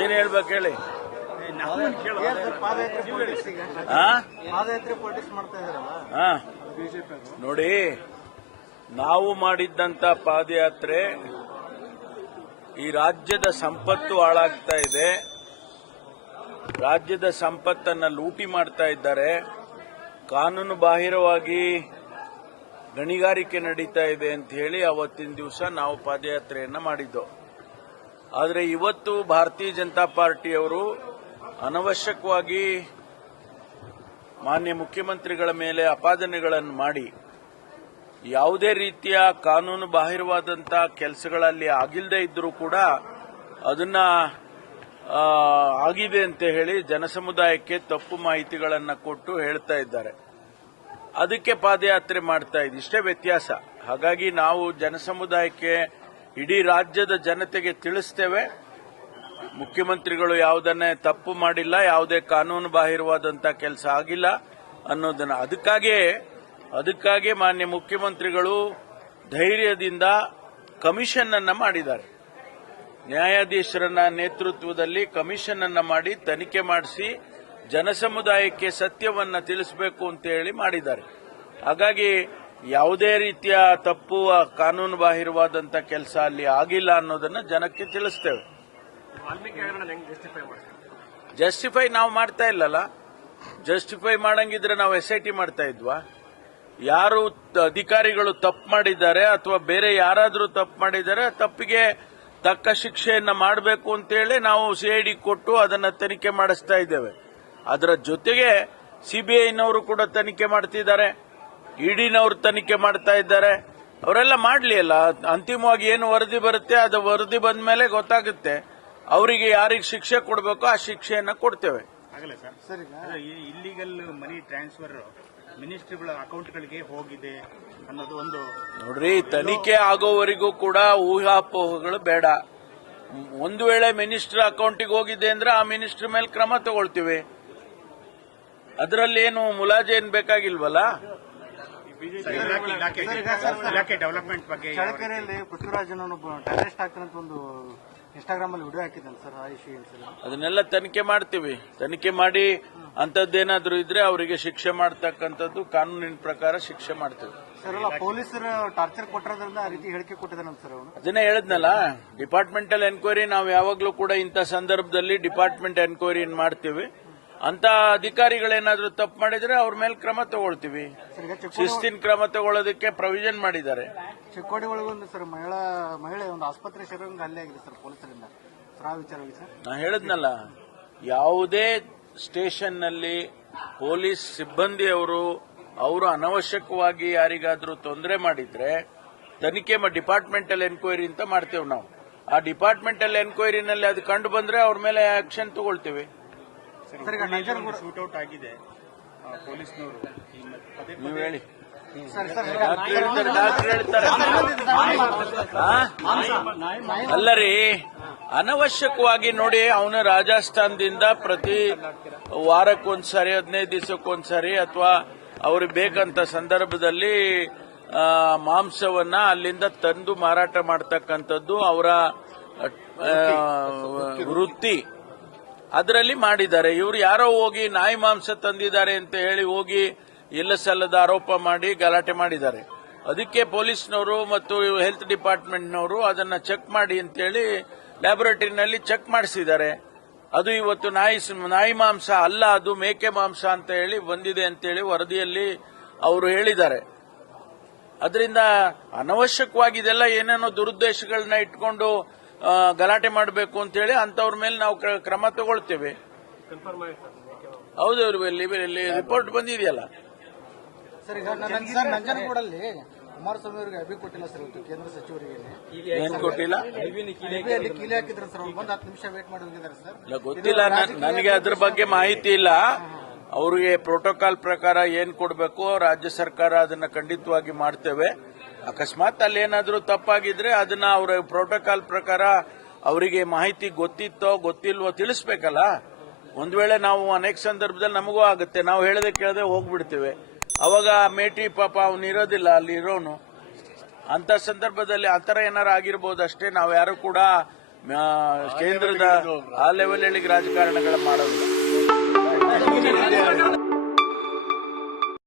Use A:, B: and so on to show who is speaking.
A: ಏನ್
B: ಹೇಳ್ಬೇಕು
A: ಹೇಳಿ?
B: ನೋಡಿ, ನಾವು ಮಾಡಿದ್ದಂತ ಪಾದಯಾತ್ರೆ ಈ ರಾಜ್ಯದ ಸಂಪತ್ತು ಹಾಳಾಗ್ತಾ ಇದೆ. ರಾಜ್ಯದ ಸಂಪತ್ತನ್ನ ಲೂಟಿ ಮಾಡ್ತಾ ಇದ್ದಾರೆ. ಕಾನೂನು ಬಾಹಿರವಾಗಿ ಗಣಿಗಾರಿಕೆ ನಡೀತಾ ಇದೆ ಅಂತ ಹೇಳಿ ಅವತ್ತಿನ ದಿವಸ ನಾವು ಪಾದಯಾತ್ರೆಯನ್ನು ಮಾಡಿದ್ದೆವು ಆದರೆ ಇವತ್ತು ಭಾರತೀಯ ಜನತಾ ಪಾರ್ಟಿಯವರು ಅನವಶ್ಯಕವಾಗಿ ಮಾನ್ಯ ಮುಖ್ಯಮಂತ್ರಿಗಳ ಮೇಲೆ ಅಪಾದನೆಗಳನ್ನು ಮಾಡಿ ಯಾವುದೇ ರೀತಿಯ ಕಾನೂನು ಬಾಹಿರವಾದಂಥ ಕೆಲಸಗಳಲ್ಲಿ ಆಗಿಲ್ಲದೆ ಇದ್ದರೂ ಕೂಡ ಅದನ್ನ ಆಗಿದೆ ಅಂತ ಹೇಳಿ ಜನಸಮುದಾಯಕ್ಕೆ ತಪ್ಪು ಮಾಹಿತಿಗಳನ್ನು ಕೊಟ್ಟು ಹೇಳ್ತಾ ಇದ್ದಾರೆ. ಅದಕ್ಕೆ ಪಾದಯಾತ್ರೆ ಮಾಡ್ತಾ ಇದ್ದೀವಿ. ಇಷ್ಟೇ ವ್ಯತ್ಯಾಸ. ಹಾಗಾಗಿ ನಾವು ಜನಸಮುದಾಯಕ್ಕೆ ಇಡೀ ರಾಜ್ಯದ ಜನತೆಗೆ ತಿಳಿಸ್ತೇವೆ. ಮುಖ್ಯಮಂತ್ರಿಗಳು ಯಾವುದನ್ನೇ ತಪ್ಪು ಮಾಡಿಲ್ಲ, ಯಾವುದೇ ಕಾನೂನು ಬಾಹಿರವಾದಂಥ ಕೆಲಸ ಆಗಿಲ್ಲ ಅನ್ನೋದನ್ನ. ಅದಕ್ಕಾಗಿಯೇ ಅದಕ್ಕಾಗಿ ಮಾನ್ಯ ಮುಖ್ಯಮಂತ್ರಿಗಳು ಧೈರ್ಯದಿಂದ ಕಮಿಷನ್ ಅನ್ನ ಮಾಡಿದ್ದಾರೆ. ನ್ಯಾಯಾಧೀಶರನ್ನ ನೇತೃತ್ವದಲ್ಲಿ ಕಮಿಷನ್ ಅನ್ನ ಮಾಡಿ ತನಿಖೆ ಮಾಡಿಸಿ ಜನಸಮುದಾಯಕ್ಕೆ ಸತ್ಯವನ್ನ ತಿಳಿಸಬೇಕು ಅಂತ ಹೇಳಿ ಮಾಡಿದ್ದಾರೆ. ಹಾಗಾಗಿ ಯಾವುದೇ ರೀತಿಯ ತಪ್ಪು ಕಾನೂನು ಬಾಹಿರವಾದಂಥ ಕೆಲಸ ಅಲ್ಲಿ ಆಗಿಲ್ಲ ಅನ್ನೋದನ್ನ ಜನಕ್ಕೆ ತಿಳಿಸ್ತೇವೆ.
A: ಜಸ್ಟಿಫೈ
B: ನಾವು ಮಾಡ್ತಾ ಇಲ್ಲಲ್ಲ. ಜಸ್ಟಿಫೈ ಮಾಡಂಗಿದ್ರೆ ನಾವು ಎಸ್ ಐ ಟಿ ಮಾಡ್ತಾ ಇದ್ವಾ? ಯಾರು ಅಧಿಕಾರಿಗಳು ತಪ್ಪು ಮಾಡಿದ್ದಾರೆ ಅಥವಾ ಬೇರೆ ಯಾರಾದರೂ ತಪ್ಪು ಮಾಡಿದ್ದಾರೆ ತಪ್ಪಿಗೆ ತಕ್ಕ ಶಿಕ್ಷೆಯನ್ನ ಮಾಡಬೇಕು ಅಂತೇಳಿ ನಾವು ಸಿಐಡಿ ಕೊಟ್ಟು ಅದನ್ನ ತನಿಖೆ ಮಾಡಿಸ್ತಾ ಇದ್ದೇವೆ. ಅದರ ಜೊತೆಗೆ ಸಿಬಿಐನವರು ಕೂಡ ತನಿಖೆ ಮಾಡ್ತಿದ್ದಾರೆ. ಇಡಿನವರು ತನಿಖೆ ಮಾಡ್ತಾ ಇದ್ದಾರೆ. ಅವರೆಲ್ಲ ಮಾಡಲಿ ಅಲ್ಲ. ಅಂತಿಮವಾಗಿ ಏನು ವರದಿ ಬರುತ್ತೆ ಅದು ವರದಿ ಬಂದ ಮೇಲೆ ಗೊತ್ತಾಗುತ್ತೆ. ಅವರಿಗೆ ಯಾರಿಗೆ ಶಿಕ್ಷೆ ಕೊಡಬೇಕೋ ಆ ಶಿಕ್ಷೆಯನ್ನ ಕೊಡ್ತೇವೆ.
C: ಇಲ್ಲಿಗಲ್ ಮನಿ ಟ್ರಾನ್ಸ್ಫರ್ ಮಿನಿಸ್ಟ್ರಿಗಳ ಅಕೌಂಟ್ಗಳಿಗೆ ಹೋಗಿದೆ ಅನ್ನೋದು ಒಂದು
B: ನೋಡ್ರಿ ತನಿಖೆ ಆಗೋವರೆಗೂ ಕೂಡ ಊಹಾಪೋಹಗಳು ಬೇಡ. ಒಂದು ವೇಳೆ ಮಿನಿಸ್ಟರ್ ಅಕೌಂಟಿಗೆ ಹೋಗಿದೆ ಅಂದ್ರೆ ಆ ಮಿನಿಸ್ಟರ್ ಮೇಲೆ ಕ್ರಮ ತಗೊಳ್ತೀವಿ. ಅದರಲ್ಲಿ ಏನು ಮುಲಾಜೇನ್ ಬೇಕಾಗಿಲ್ವಲ್ಲ?
C: ಇಲಾಖೆ ಡೆವಲಪ್ಮೆಂಟ್ ಬಗ್ಗೆ
A: ಚಳಕೆರೆಯಲ್ಲಿ ಪೃಥ್ವಿರಾಜನನ್ನು ಟೆರರಿಸ್ಟ್ ಆಗ್ತಾನೆ ಅಂತ ಒಂದು ಇನ್ಸ್ಟಾಗ್ರಾಮ್ ಅಲ್ಲಿ ವಿಡಿಯೋ ಹಾಕಿದ್ದಾನೆ ಸರ್ ಆ ಸರ್
B: ಅದನ್ನೆಲ್ಲ ತನಿಖೆ ಮಾಡ್ತೀವಿ. ತನಿಖೆ ಮಾಡಿ ಅಂತದ್ದೇನಾದ್ರೂ ಇದ್ರೆ ಅವರಿಗೆ ಶಿಕ್ಷೆ ಮಾಡ್ತಕ್ಕಂಥದ್ದು ಕಾನೂನಿನ ಪ್ರಕಾರ ಶಿಕ್ಷೆ ಮಾಡ್ತೀವಿ.
A: ಸರ್ ಅಲ್ಲ ಪೊಲೀಸರು ಟಾರ್ಚರ್ ಕೊಟ್ಟಿರೋದ್ರಿಂದ ಆ ರೀತಿ ಹೇಳಿಕೆ ಕೊಟ್ಟಿದ್ದಾನಂತ ಸರ್ ಅವನು.
B: ಅದನ್ನೇ ಹೇಳಿದ್ನಲ್ಲ ಡಿಪಾರ್ಟ್ಮೆಂಟಲ್ ಎನ್ಕ್ವೈರಿ ನಾವು ಯಾವಾಗಲೂ ಕೂಡ ಇಂಥ ಸಂದರ್ಭದಲ್ಲಿ ಡಿಪಾರ್ಟ್ಮೆಂಟ್ ಎನ್ಕ್ವೈರಿ ಮಾಡ್ತೀವಿ. ಅಂತ ಅಧಿಕಾರಿಗಳೇನಾದ್ರೂ ತಪ್ಪು ಮಾಡಿದ್ರೆ ಅವ್ರ ಮೇಲೆ ಕ್ರಮ ತಗೊಳ್ತೀವಿ. ಶಿಸ್ತಿನ ಕ್ರಮ ತಗೊಳ್ಳೋದಕ್ಕೆ ಪ್ರೊವಿಷನ್ ಮಾಡಿದ್ದಾರೆ.
A: ಚಿಕ್ಕೋಡಿ ಒಳಗೊಂದು ಸರ್ ಮಹಿಳಾ ಮಹಿಳೆ ಒಂದು ಆಸ್ಪತ್ರೆ ಸೇರೋಂಗ ಹಲ್ಲೆ ಆಗಿದೆ ಸರ್ ಪೊಲೀಸರಿಂದ.
B: ನಾ ಹೇಳದ್ನಲ್ಲ ಯಾವುದೇ ಸ್ಟೇಷನ್ನಲ್ಲಿ ಪೊಲೀಸ್ ಸಿಬ್ಬಂದಿಯವರು ಅವರು ಅನವಶ್ಯಕವಾಗಿ ಯಾರಿಗಾದ್ರೂ ತೊಂದರೆ ಮಾಡಿದ್ರೆ ತನಿಖೆ ಡಿಪಾರ್ಟ್ಮೆಂಟಲ್ ಎನ್ಕ್ವೈರಿ ಅಂತ ಮಾಡ್ತೇವೆ ನಾವು. ಆ ಡಿಪಾರ್ಟ್ಮೆಂಟಲ್ ಎನ್ಕ್ವೈರಿನಲ್ಲಿ ಅದು ಕಂಡು ಬಂದ್ರೆ ಅವ್ರ ಮೇಲೆ ಆಕ್ಷನ್ ತಗೊಳ್ತೀವಿ.
C: ನಂಜನಗೂಡು ಶೂಟೌಟ್ ಆಗಿದೆ. ಪೊಲೀಸ್ನವರು.
B: ನೀವು ಹೇಳಿ? ಅಲ್ಲರಿ ಅನವಶ್ಯಕವಾಗಿ ನೋಡಿ ಅವನು ರಾಜಸ್ಥಾನದಿಂದ ಪ್ರತಿ ವಾರಕ್ಕೊಂದ್ಸರಿ ಹದಿನೈದು ದಿವಸಕ್ಕೊಂದ್ಸರಿ ಅಥವಾ ಅವ್ರಿಗೆ ಬೇಕಂತ ಸಂದರ್ಭದಲ್ಲಿ ಆ, ಮಾಂಸವನ್ನ ಅಲ್ಲಿಂದ ತಂದು ಮಾರಾಟ ಮಾಡ್ತಕ್ಕಂಥದ್ದು ಅವರ ವೃತ್ತಿ. ಅದರಲ್ಲಿ ಮಾಡಿದ್ದಾರೆ. ಇವರು ಯಾರೋ ಹೋಗಿ ನಾಯಿ ಮಾಂಸ ತಂದಿದ್ದಾರೆ ಅಂತ ಹೇಳಿ ಹೋಗಿ ಇಲ್ಲ ಸಲ್ಲದ ಆರೋಪ ಮಾಡಿ ಗಲಾಟೆ ಮಾಡಿದ್ದಾರೆ. ಅದಕ್ಕೆ ಪೊಲೀಸ್ನವರು ಮತ್ತು ಹೆಲ್ತ್ ಡಿಪಾರ್ಟ್ಮೆಂಟ್ನವರು ಅದನ್ನ ಚೆಕ್ ಮಾಡಿ ಅಂತೇಳಿ ಲ್ಯಾಬೊರೇಟರಿನಲ್ಲಿ ಚೆಕ್ ಮಾಡಿಸಿದ್ದಾರೆ. ಅದು ಇವತ್ತು ನಾಯಿ ನಾಯಿ ಮಾಂಸ ಅಲ್ಲ, ಅದು ಮೇಕೆ ಮಾಂಸ ಅಂತ ಹೇಳಿ ಬಂದಿದೆ ಅಂತೇಳಿ ವರದಿಯಲ್ಲಿ ಅವರು ಹೇಳಿದ್ದಾರೆ. ಅದರಿಂದ ಅನವಶ್ಯಕವಾಗಿ ಇದೆಲ್ಲ ಏನೇನೋ ದುರುದ್ದೇಶಗಳನ್ನ ಇಟ್ಕೊಂಡು ಗಲಾಟೆ ಮಾಡಬೇಕು ಅಂತೇಳಿ ಅಂತವ್ರ ಮೇಲೆ ನಾವು ಕ್ರಮ ತಗೊಳ್ತೇವೆ. ಹೌದು ರಿಪೋರ್ಟ್ ಬಂದಿದೆಯಲ್ಲ.
A: ಸರ್ ಈಗ ನಂಜನಗೂಡಲ್ಲಿ ಕುಮಾರಸ್ವಾಮಿ ಅವರಿಗೆ ಅಭಿ ಕೊಟ್ಟಿಲ್ಲ ಸರ್ ಇವತ್ತು ಕೇಂದ್ರ ಸಚಿವರಿಗೆ.
B: ಏನ್ ಕೊಟ್ಟಿಲ್ಲ?
A: ಕೀಲಿ ಹಾಕಿದ್ರು ಸರ್ ಅವ್ರು ಬಂದು ಹತ್ತು ನಿಮಿಷ ವೇಟ್ ಮಾಡಿ ಹೋಗಿದ್ದಾರೆ ಸರ್.
B: ಇಲ್ಲ ಗೊತ್ತಿಲ್ಲ ನನ್- ನನಗೆ ಅದ್ರ ಬಗ್ಗೆ ಮಾಹಿತಿ ಇಲ್ಲ. ಅವರಿಗೆ ಪ್ರೋಟೋಕಾಲ್ ಪ್ರಕಾರ ಏನ್ ಕೊಡಬೇಕು ರಾಜ್ಯ ಸರ್ಕಾರ ಅದನ್ನ ಖಂಡಿತವಾಗಿ ಮಾಡ್ತೇವೆ. ಅಕಸ್ಮಾತ್ ಅಲ್ಲಿ ಏನಾದ್ರೂ ತಪ್ಪಾಗಿದ್ರೆ ಅದನ್ನ ಅವರ ಪ್ರೋಟೋಕಾಲ್ ಪ್ರಕಾರ ಅವರಿಗೆ ಮಾಹಿತಿ ಗೊತ್ತಿತ್ತೋ ಗೊತ್ತಿಲ್ವೋ ತಿಳಿಸ್ಬೇಕಲ್ಲ? ಒಂದ್ ವೇಳೆ ನಾವು ಅನೇಕ ಸಂದರ್ಭದಲ್ಲಿ ನಮಗೂ ಆಗುತ್ತೆ. ನಾವು ಹೇಳದೆ ಕೇಳದೆ ಹೋಗ್ಬಿಡ್ತೇವೆ. ಅವಾಗ ಮೇಟಿ ಪಾಪ ಅವನು ಇರೋದಿಲ್ಲ, ಅಲ್ಲಿ ಇರೋನು. ಅಂತ ಸಂದರ್ಭದಲ್ಲಿ ಆತರ ಏನಾರು ಆಗಿರ್ಬೋದು ಅಷ್ಟೇ. ನಾವು ಯಾರು ಕೂಡ ಕೇಂದ್ರದ ಆ ಲೆವೆಲ್ ರಾಜಕಾರಣಗಳ ಮಾಡೋದಿಲ್ಲ.